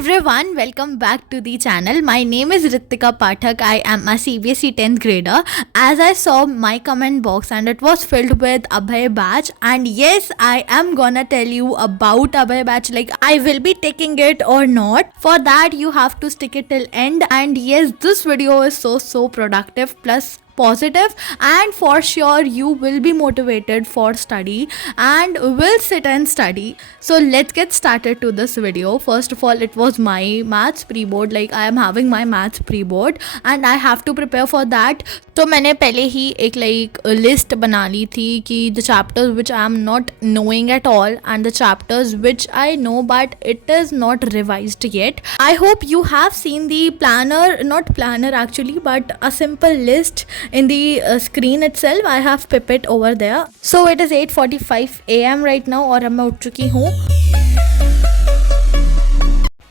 everyone, welcome back to the channel. My name is Ritika Pathak. I am a CBSE 10th grader. As I saw my comment box and it was filled with Abhay batch, and yes, I am gonna tell you about Abhay batch, like I will be taking it or not. For that you have to stick it till end, and yes, this video is so productive plus positive, and for sure you will be motivated for study and will sit and study. So let's get started to this video. First of all, it was my maths pre-board, like I am having my maths pre-board and I have to prepare for that. तो मैंने पहले ही एक like list बना ली थी कि the chapters which I am not knowing at all and the chapters which I know but it is not revised yet. I hope you have seen the planner, not planner actually, but a simple list in the screen itself. I have pip it over there. So it is 8:45 AM right now और अब मैं उठ चुकी हूँ.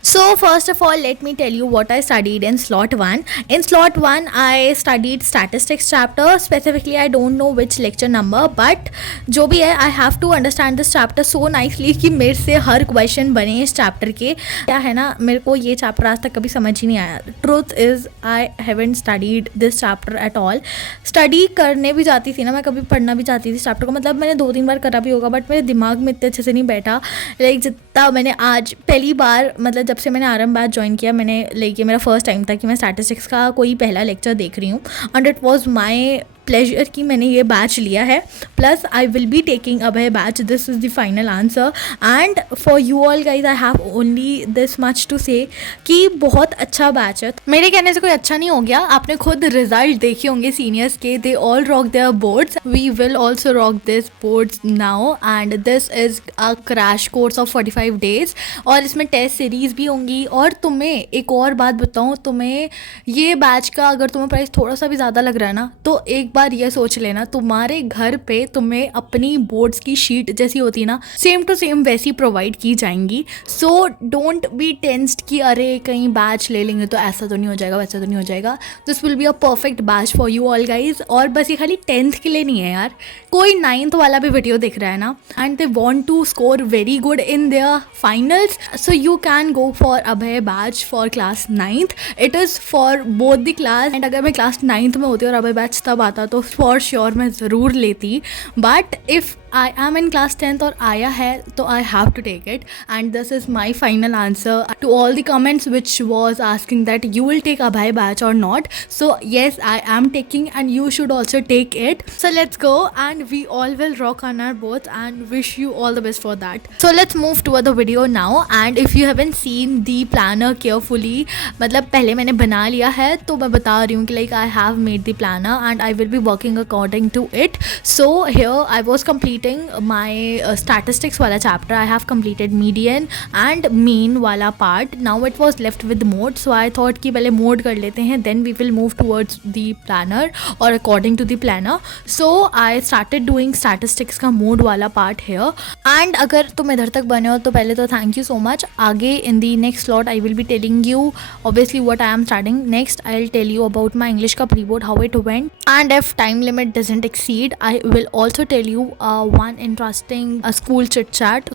So first of all, let me tell you what I studied in slot 1. In slot 1, I studied statistics chapter. Specifically, I don't know which lecture number, but जो भी है, I have to understand this chapter so nicely कि मेरे से हर question बने इस chapter के. क्या है ना, मेरे को ये chapter आज तक कभी समझ ही नहीं आया. Truth is, I haven't studied this chapter at all. Study करने भी जाती थी ना, मैं कभी पढ़ना भी चाहती थी इस chapter को, मतलब मैंने 2-3 बार करा भी होगा, बट मेरे दिमाग में इतने अच्छे से नहीं बैठा. लाइक जितना मैंने आज पहली बार, मतलब जब से मैंने आरएम बैच ज्वाइन किया, मैंने लाइक ये मेरा फर्स्ट टाइम था कि मैं स्टैटिस्टिक्स का कोई पहला लेक्चर देख रही हूँ, and it was my pleasure कि मैंने ये बैच लिया है. Plus I will be taking Abhay batch. This is the final answer, and for you all guys I have only this much to say कि बहुत अच्छा बैच है. मेरे कहने से कोई अच्छा नहीं हो गया, आपने खुद रिजल्ट देखे होंगे सीनियर्स के. They all rock their boards. We will also rock this boards now, and this is a crash course of 45 days और इसमें टेस्ट सीरीज़ भी होंगी. और तुम्हें एक और बात बताऊँ, तुम्हें ये बैच का अगर तुम्हें प्राइस थोड़ा सा भी ज़्यादा लग रहा है ना, तो एक बार ये सोच लेना, तुम्हारे घर पे तुम्हें अपनी बोर्ड्स की शीट जैसी होती है ना, सेम टू सेम वैसी प्रोवाइड की जाएंगी. सो डोंट बी टेंस्ड कि अरे कहीं बैच ले लेंगे तो ऐसा तो नहीं हो जाएगा, वैसा तो नहीं हो जाएगा. This will be a perfect batch for you all guys. और बस ये खाली 10th के लिए नहीं है यार, कोई 9th वाला भी वीडियो दिख रहा है ना, and they want to score very good in their finals, so you can go for Abhay batch for class 9th. It is for both the class, and अगर मैं क्लास 9th में होती और अभय बैच तब आता तो फॉर श्योर मैं ज़रूर लेती. But if I am in class 10th और आया है तो I have to take it, and this is my final answer to all the comments which was asking that you will take Abhay batch or not. So yes, I am taking and you should also take it. So let's go and we all will rock on our both and wish you all the best for that. So let's move toward the video now, and if you haven't seen the planner carefully, मतलब पहले मैंने बना लिया है तो मैं बता रही हूँ कि like I have made the planner and I will be working according to it. So here I was completing my statistics wala chapter. I have completed median and mean wala part. Now it was left with mode, so I thought कि पहले mode कर लेते हैं, then we will move towards the planner or according to the planner. So I started doing statistics का mode वाला part here. And अगर तुम इधर तक बने हो तो पहले तो thank you so much. आगे in the next slot I will be telling you obviously what I am studying. Next I'll tell you about my English का pre-board, how it went, and if time limit doesn't exceed I will also tell you one interesting school chit chat.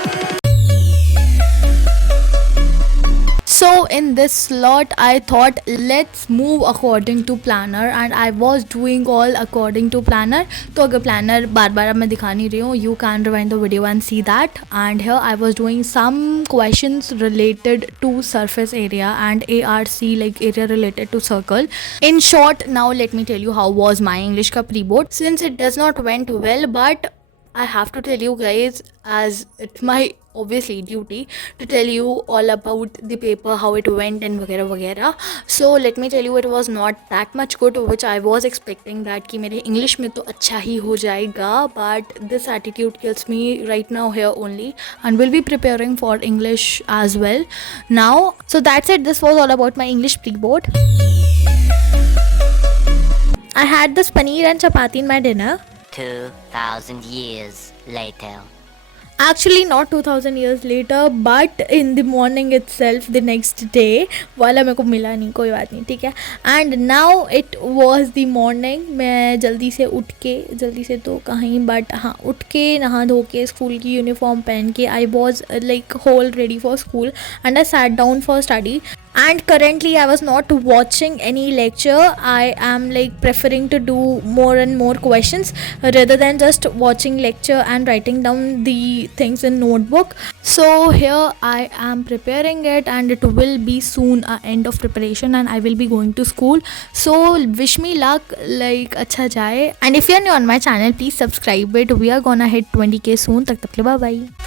So in this slot I thought let's move according to planner, and I was doing all according to planner. तो अगर planner बार बार अब मैं दिखा नहीं रही हूँ, you can rewind the video and see that. And here I was doing some questions related to surface area and ARC, like area related to circle. In short, now let me tell you how was my English का pre-board. Since it does not went well, but I have to tell you guys, as it's my obviously duty to tell you all about the paper, how it went and वगैरह वगैरह. So let me tell you, it was not that much good which I was expecting that कि मेरे English में तो अच्छा ही हो जाएगा, but this attitude kills me right now here only, and will be preparing for English as well now. So that's it. This was all about my English pre-board. I had this paneer and chapati in my dinner. 2,000 years later. Actually, not 2000 years later, but in the morning itself, the next day. वाला मेरे को मिला नहीं, कोई बात नहीं, ठीक है. And now it was the morning. मैं जल्दी से उठ के, जल्दी से तो कहीं, बट हाँ उठ के नहा धो के स्कूल की यूनिफॉर्म पहन के I was like whole ready for school, and I sat down for study. And currently I was not watching any lecture. I am like preferring to do more and more questions rather than just watching lecture and writing down the things in notebook. So here I am preparing it, and it will be soon a end of preparation and I will be going to school. So wish me luck, like अच्छा जाए. And if you are new on my channel, please subscribe it. We are gonna hit 20k soon. तक के लिए bye bye.